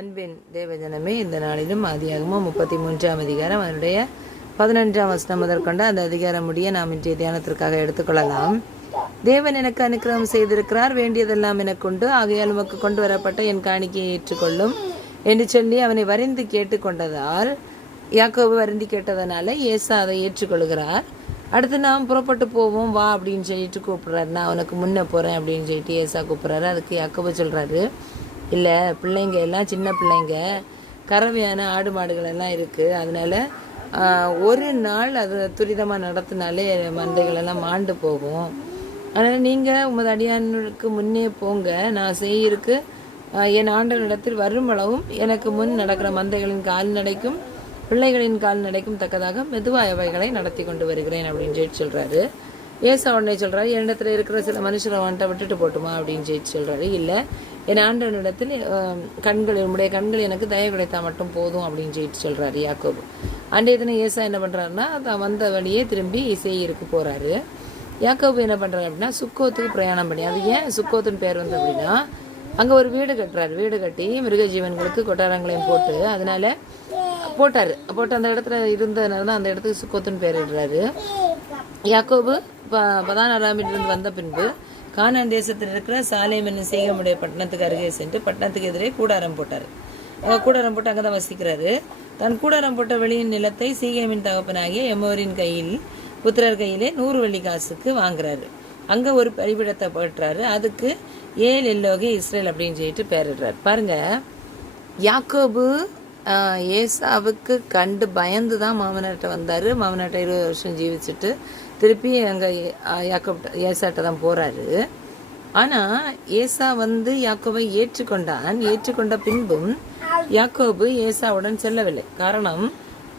அன்பின் தேவஜனமே, இந்த நாளிலும் ஆதியாகமம் 33ஆம் அதிகாரம் அதனுடைய 11ஆம் வசனம் முதற்கொண்டு அந்த அதிகாரம் முடிய நாம் இன்றைய தியானத்திற்காக எடுத்துக்கொள்ளலாம். தேவன் எனக்கு அனுக்கிரகம் செய்திருக்கிறார், வேண்டியதெல்லாம் எனக்கு உண்டு, ஆகையால் உமக்கு கொண்டு வரப்பட்ட என் காணிக்கையை ஏற்றுக்கொள்ளும் என்று சொல்லி அவனை வரிந்து கேட்டுக்கொண்டதால், யாக்கோபு வருந்தி கேட்டதனால ஏசா அதை ஏற்றுக்கொள்கிறார். அடுத்து நாம் புறப்பட்டு போவோம் வா அப்படின்னு சொல்லிட்டு கூப்பிடுறாரு. நான் அவனுக்கு முன்னே போகிறேன் அப்படின்னு சொல்லிட்டு ஏசா கூப்பிட்றாரு. அதுக்கு யாக்கோபு சொல்கிறாரு, இல்லை, பிள்ளைங்க எல்லாம் சின்ன பிள்ளைங்க, கறவையான ஆடு மாடுகள் எல்லாம் இருக்குது, அதனால ஒரு நாள் அது துரிதமாக நடத்தினாலே மந்தைகள் எல்லாம் மாண்டு போகும். அதனால் நீங்கள் உமது அடியானுக்கு முன்னே போங்க, நான் செய்யிருக்கு என் ஆண்டவனிடத்தில் வருமளவும் எனக்கு முன் நடக்கிற மந்தைகளின் கால்நடைக்கும் பிள்ளைகளின் கால்நடைக்கும் தக்கதாக மெதுவாக அவைகளை நடத்தி கொண்டு வருகிறேன் அப்படின்னு சொல்லிட்டு சொல்கிறாரு. ஏசா உடனே சொல்கிறாரு, என்னிடத்துல இருக்கிற சில மனுஷரை வந்துட்ட விட்டுட்டு போட்டுமா அப்படின்னு சொல்லிட்டு சொல்கிறாரு. இல்லை, என் ஆண்டவனிடத்தில் உடைய கண்கள் எனக்கு தயவு கிடைத்தா மட்டும் போதும் அப்படின்னு சொல்லிட்டு சொல்கிறாரு யாக்கோபு. அன்றைய தினம் ஏசா என்ன பண்ணுறாருன்னா, தான் வந்த வழியே திரும்பி சேயீருக்கு போகிறாரு. யாக்கோபு என்ன பண்ணுறாரு அப்படின்னா, சுக்கோத்துக்கு பிரயாணம் பண்ணி, அது ஏன் சுக்கோத்துன்னு பேர் வந்து அப்படின்னா, அங்கே ஒரு வீடு கட்டுறாரு. வீடு கட்டி மிருக ஜீவன்களுக்கு கொட்டாரங்களையும் போட்டு அதனால போட்டு அந்த இடத்துல இருந்ததுனால தான் அந்த இடத்துக்கு சுக்கோத்துன்னு பேரிடுறாரு. யாக்கோபு 16ஆம் இருந்து வந்த பின்பு கானான் தேசத்தில் இருக்கிற சாலேம் என்னும் சேகமுடைய பட்டணத்துக்கு அருகே சென்று பட்டணத்துக்கு எதிரே கூடாரம் போட்டார். கூடாரம் போட்டு அங்கே தான் வசிக்கிறாரு. தன் கூடாரம் போட்ட வெளியின் நிலத்தை சீகேமின் தகப்பனாகிய எமோரின் புத்திரர் கையிலே 100 வெள்ளி காசுக்கு வாங்குறாரு. அங்கே ஒரு பலிபீடத்தை போட்டுறாரு. அதுக்கு ஏல் எல்லோகே இஸ்ரேல் அப்படின்னு சொல்லிட்டு பேரிடுறாரு. பாருங்க, யாக்கோபு ஏசாவுக்கு கண்டு பயந்து தான் மாமனார்கிட்ட வந்தார். மாமனார்கிட்ட 20 வருஷம் ஜீவிச்சுட்டு திருப்பி அங்கே ஏசாட்ட தான் போகிறாரு. ஆனால் ஏசா வந்து யாக்கோபை ஏற்றுக்கொண்ட பின்பும் யாக்கோபு ஏசாவுடன் செல்லவில்லை. காரணம்,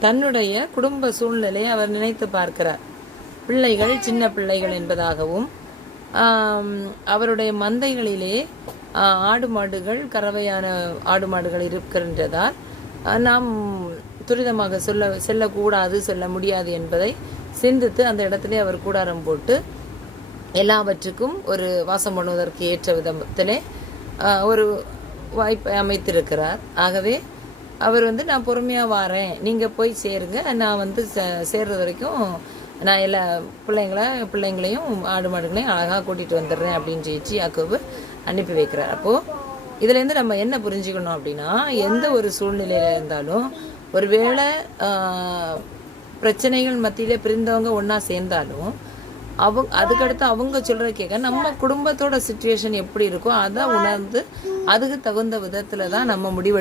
தன்னுடைய குடும்ப சூழ்நிலையை அவர் நினைத்து பார்க்கிறார். பிள்ளைகள் சின்ன பிள்ளைகள் என்பதாகவும், அவருடைய மந்தைகளிலே ஆடு மாடுகள் கறவையான ஆடு மாடுகள் இருக்கின்றதால் நாம் துரிதமாக செல்லக்கூடாது, சொல்ல முடியாது என்பதை சிந்தித்து அந்த இடத்திலே அவர் கூடாரம் போட்டு எல்லாவற்றுக்கும் ஒரு வாசம் பண்ணுவதற்கு ஏற்ற விதத்திலே ஒரு வாய்ப்பை அமைத்திருக்கிறார். ஆகவே அவர் வந்து, நான் பொறுமையாக வாரேன், நீங்கள் போய் சேருங்க, நான் வந்து சேர்றது வரைக்கும் நான் எல்லா பிள்ளைங்களையும் ஆடு மாடுகளையும் அழகாக கூட்டிகிட்டு வந்துடுறேன் அப்படின்னு சொல்லிச்சு யாக்கோபு அனுப்பி வைக்கிறார். அப்போது இதுலேருந்து நம்ம என்ன புரிஞ்சுக்கணும் அப்படின்னா, எந்த ஒரு சூழ்நிலையில் இருந்தாலும், ஒருவேளை பிரச்சனைகள் மத்தியிலே பிரிந்தவங்க ஒன்றா சேர்ந்தாலும் அதுக்கடுத்து அவங்க சொல்கிற கேட்க நம்ம குடும்பத்தோட சிச்சுவேஷன் எப்படி இருக்கோ அதை உணர்ந்து அதுக்கு தகுந்த விதத்தில் தான் நம்ம முடிவெடுக்கணும்.